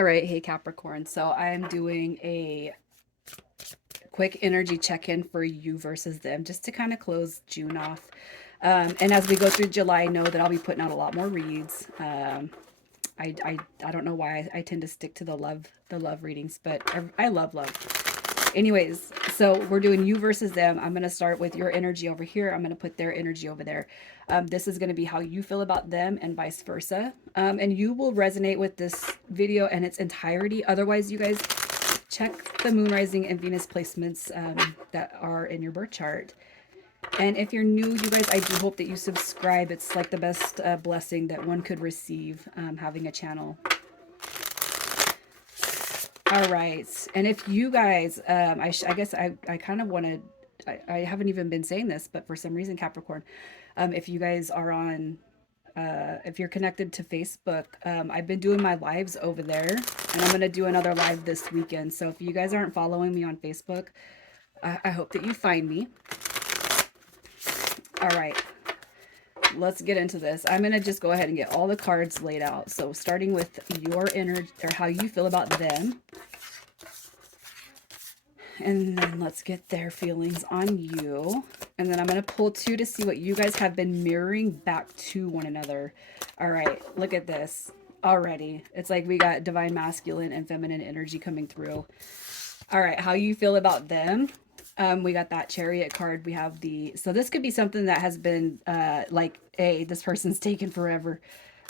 All right, hey Capricorn. So I am doing a quick energy check-in for you versus them, just to kind of close June off. And as we go through July, know that I'll be putting out a lot more reads. I don't know why I tend to stick to the love readings, but I love love. Anyways, so we're doing you versus them. I'm going to start with your energy over here. I'm going to put their energy over there. This is going to be how you feel about them and vice versa. And you will resonate with this video in its entirety. Otherwise, you guys check the moon rising and Venus placements that are in your birth chart. And if you're new, you guys, I do hope that you subscribe. It's like the best blessing that one could receive, having a channel. All right. And if you guys, I guess I kind of want to, I haven't even been saying this, but for some reason, Capricorn, if you guys are on, if you're connected to Facebook, I've been doing my lives over there, and I'm going to do another live this weekend. So if you guys aren't following me on Facebook, I hope that you find me. All right. Let's get into this. I'm going to just go ahead and get all the cards laid out. So starting with your energy, or how you feel about them. And then let's get their feelings on you. And then I'm going to pull two to see what you guys have been mirroring back to one another. All right, look at this already. It's like we got divine masculine and feminine energy coming through. All right, how you feel about them. We got that Chariot card. We have the, so this could be something that has been like, hey, this person's taken forever,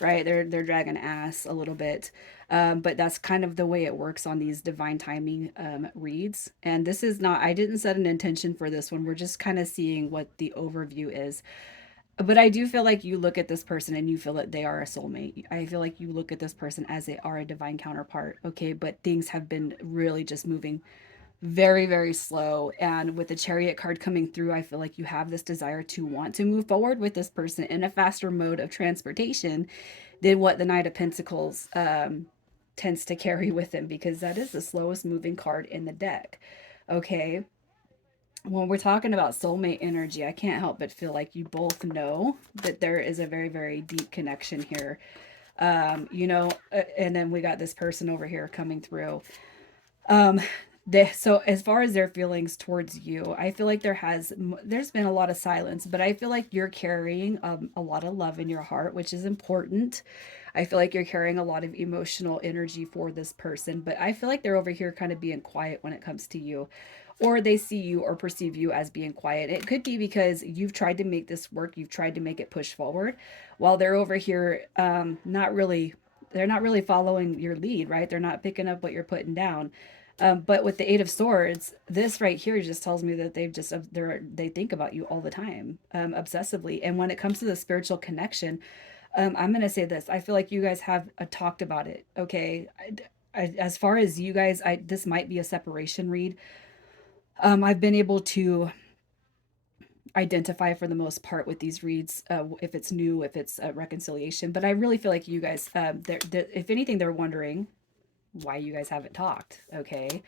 right? They're dragging ass a little bit. But that's kind of the way it works on these divine timing reads. And this is not, I didn't set an intention for this one. We're just kind of seeing what the overview is. But I do feel like you look at this person and you feel that they are a soulmate. I feel like you look at this person as they are a divine counterpart. Okay. But things have been really just moving very, very slow. And with the Chariot card coming through, I feel like you have this desire to want to move forward with this person in a faster mode of transportation than what the Knight of Pentacles tends to carry with him, because that is the slowest moving card in the deck. Okay. When we're talking about soulmate energy, I can't help but feel like you both know that there is a very, very deep connection here. And then we got this person over here coming through. Um, so as far as their feelings towards you, I feel like there's been a lot of silence, but I feel like you're carrying a lot of love in your heart, which is important. I feel like you're carrying a lot of emotional energy for this person, but I feel like they're over here kind of being quiet when it comes to you, or they see you or perceive you as being quiet. It could be because you've tried to make this work, you've tried to make it push forward, while they're over here not really, they're not really following your lead, right? They're not picking up what you're putting down. But with the Eight of Swords, this right here just tells me that they think about you all the time, obsessively. And when it comes to the spiritual connection, I'm gonna say this: I feel like you guys have talked about it. Okay, as far as you guys, this might be a separation read. I've been able to identify for the most part with these reads, if it's new, if it's a reconciliation. But I really feel like you guys, if anything, they're wondering why you guys haven't talked. Okay.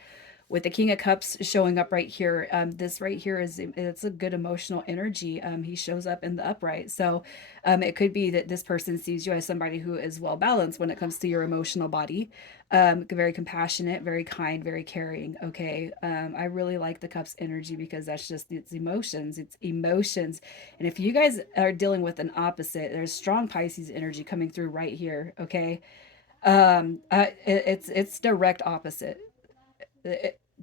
With the King of Cups showing up right here, this right here it's a good emotional energy. He shows up in the upright, so it could be that this person sees you as somebody who is well balanced when it comes to your emotional body, very compassionate, very kind, very caring. Okay, I really like the Cups energy because that's just it's emotions. It's emotions, and if you guys are dealing with an opposite, there's strong Pisces energy coming through right here. Okay, it's direct opposite.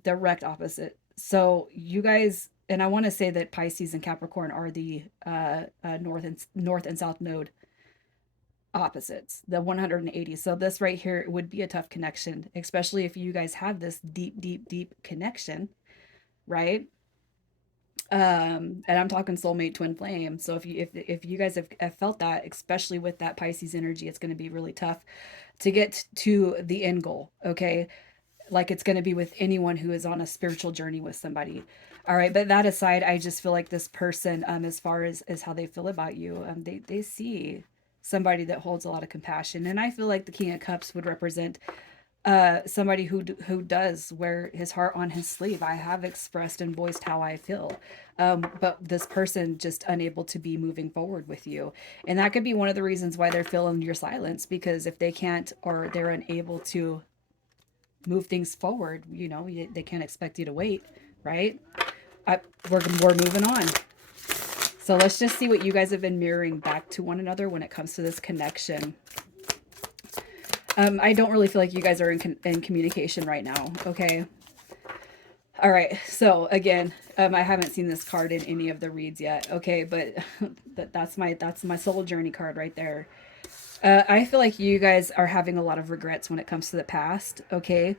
Direct opposite. So you guys, and I want to say that Pisces and Capricorn are the north and south node opposites, the 180. So this right here would be a tough connection, especially if you guys have this deep, deep, deep connection, right? And I'm talking soulmate twin flame. So if you guys have felt that, especially with that Pisces energy, it's going to be really tough to get to the end goal. Okay, like it's going to be with anyone who is on a spiritual journey with somebody. All right, but that aside, I just feel like this person, as far as how they feel about you, they see somebody that holds a lot of compassion. And I feel like the King of Cups would represent somebody who does wear his heart on his sleeve. I have expressed and voiced how I feel, but this person just unable to be moving forward with you, and that could be one of the reasons why they're feeling your silence, because if they can't, or they're unable to move things forward. They can't expect you to wait, right? We're moving on. So let's just see what you guys have been mirroring back to one another when it comes to this connection. I don't really feel like you guys are in communication right now. Okay. All right. So again, I haven't seen this card in any of the reads yet. Okay, but that's my soul journey card right there. I feel like you guys are having a lot of regrets when it comes to the past. Okay.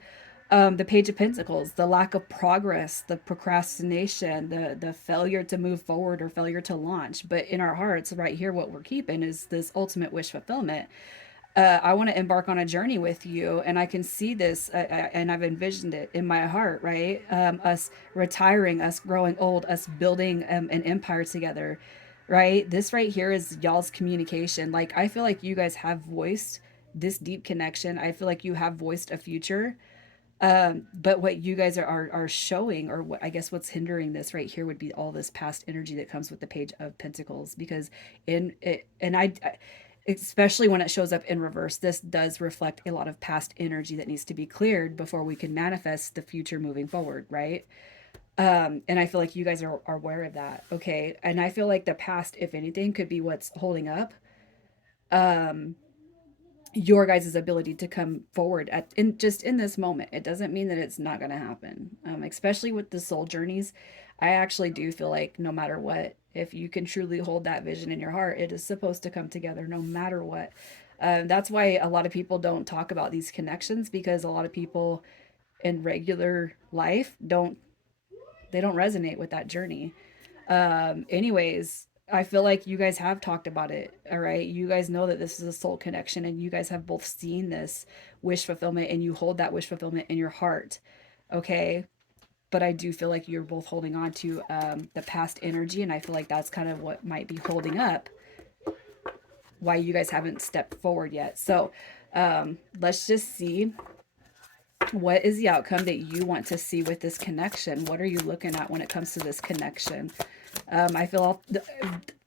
The Page of Pentacles, the lack of progress, the procrastination, the failure to move forward or failure to launch. But in our hearts, right here, what we're keeping is this ultimate wish fulfillment. I want to embark on a journey with you, and I can see this, and I've envisioned it in my heart, right? Us retiring, us growing old, us building an empire together, right? This right here is y'all's communication. Like, I feel like you guys have voiced this deep connection. I feel like you have voiced a future. But what you guys are showing, or what I guess what's hindering this right here would be all this past energy that comes with the Page of Pentacles. Because in it, and especially when it shows up in reverse, this does reflect a lot of past energy that needs to be cleared before we can manifest the future moving forward, right? And I feel like you guys are aware of that. Okay. And I feel like the past, if anything, could be what's holding up your guys' ability to come forward in this moment. It doesn't mean that it's not going to happen. Especially with the soul journeys, I actually do feel like no matter what, if you can truly hold that vision in your heart, it is supposed to come together no matter what. That's why a lot of people don't talk about these connections, because a lot of people in regular life don't resonate with that journey. Anyways, I feel like you guys have talked about it. All right. You guys know that this is a soul connection, and you guys have both seen this wish fulfillment, and you hold that wish fulfillment in your heart. Okay. But I do feel like you're both holding on to the past energy. And I feel like that's kind of what might be holding up why you guys haven't stepped forward yet. So let's just see, what is the outcome that you want to see with this connection? What are you looking at when it comes to this connection? I feel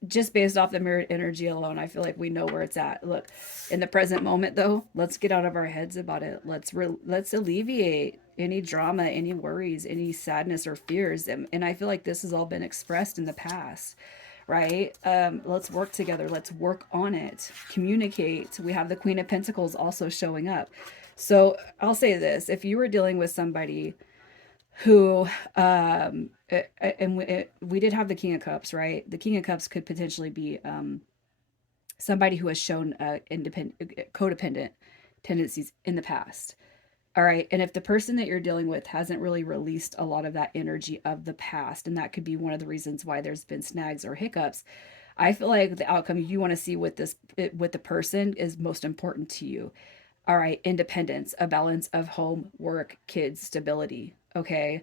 just based off the mirrored energy alone, I feel like we know where it's at. Look, in the present moment, though, let's get out of our heads about it. Let's alleviate any drama, any worries, any sadness or fears. And I feel like this has all been expressed in the past, right? Let's work together. Let's work on it. Communicate. We have the Queen of Pentacles also showing up. So I'll say this: if you were dealing with somebody who and we did have the King of Cups, right? The King of Cups could potentially be somebody who has shown codependent tendencies in the past. All right. And if the person that you're dealing with hasn't really released a lot of that energy of the past, and that could be one of the reasons why there's been snags or hiccups, I feel like the outcome you want to see with with the person is most important to you. All right, independence, a balance of home, work, kids, stability. Okay.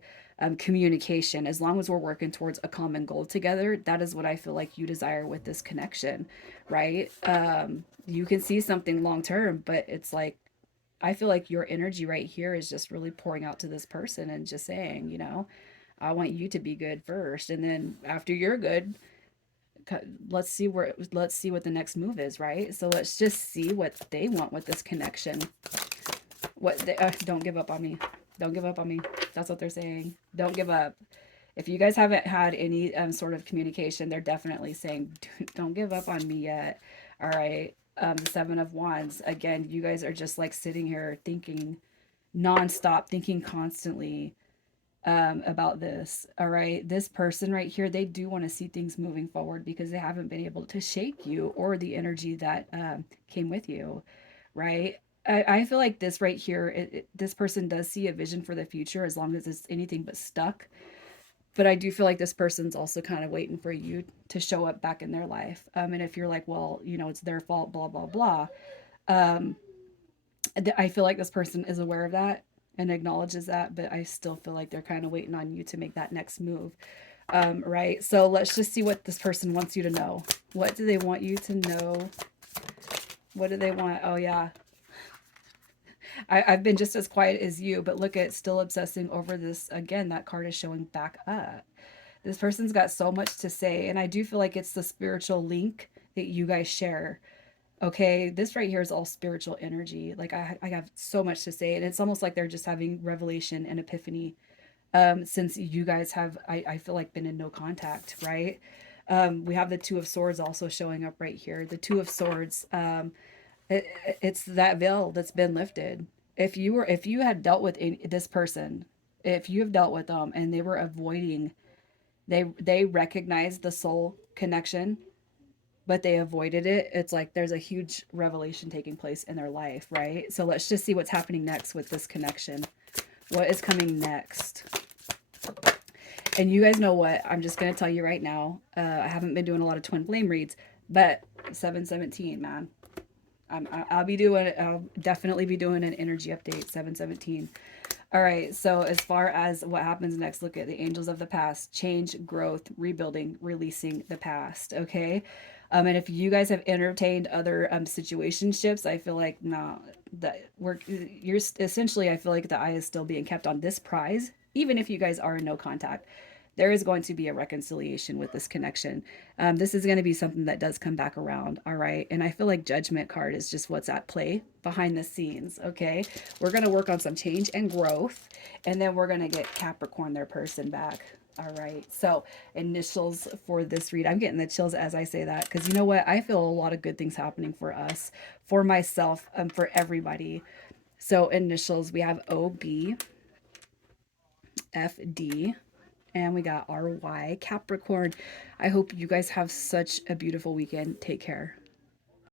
Communication. As long as we're working towards a common goal together, that is what I feel like you desire with this connection, right? You can see something long term, but it's like, I feel like your energy right here is just really pouring out to this person and just saying, I want you to be good first. And then after you're good, let's see what the next move is, right? So let's just see what they want with this connection. What they don't give up on me. Don't give up on me. That's what they're saying. Don't give up. If you guys haven't had any sort of communication, they're definitely saying, don't give up on me yet. All right. The Seven of Wands. Again, you guys are just like sitting here thinking nonstop, thinking constantly about this. All right. This person right here, they do want to see things moving forward because they haven't been able to shake you or the energy that came with you. Right. I feel like this right here, this person does see a vision for the future as long as it's anything but stuck. But I do feel like this person's also kind of waiting for you to show up back in their life. And if you're like, well, it's their fault, blah, blah, blah. Um, I feel like this person is aware of that and acknowledges that, but I still feel like they're kind of waiting on you to make that next move. Right. So let's just see what this person wants you to know. What do they want you to know? What do they want? Oh, yeah. I've been just as quiet as you, but look at still obsessing over this. Again, that card is showing back up. This person's got so much to say, and I do feel like it's the spiritual link that you guys share. Okay, this right here is all spiritual energy. Like I have so much to say, and it's almost like they're just having revelation and epiphany. Since you guys have, I feel like been in no contact, right? We have the Two of Swords also showing up right here. The Two of Swords, it's that veil that's been lifted. If you had dealt with this person, if you have dealt with them and they were avoiding, they recognized the soul connection but they avoided it, it's like there's a huge revelation taking place in their life, right? So let's just see what's happening next with this connection. What is coming next? And you guys know what? I'm just going to tell you right now. I haven't been doing a lot of twin flame reads, but 717, man. I'll definitely be doing an energy update, 717. All right, so as far as what happens next, look at the angels of the past, change, growth, rebuilding, releasing the past, okay? And if you guys have entertained other situationships, I feel like nah, that you're essentially, I feel like the eye is still being kept on this prize, even if you guys are in no contact. There is going to be a reconciliation with this connection. This is going to be something that does come back around, all right? And I feel like judgment card is just what's at play behind the scenes, okay? We're going to work on some change and growth, and then we're going to get Capricorn, their person, back. All right, so initials for this read. I'm getting the chills as I say that because you know what? I feel a lot of good things happening for us, for myself, for everybody. So initials, we have OB, FD, and we got RY, Capricorn. I hope you guys have such a beautiful weekend. Take care.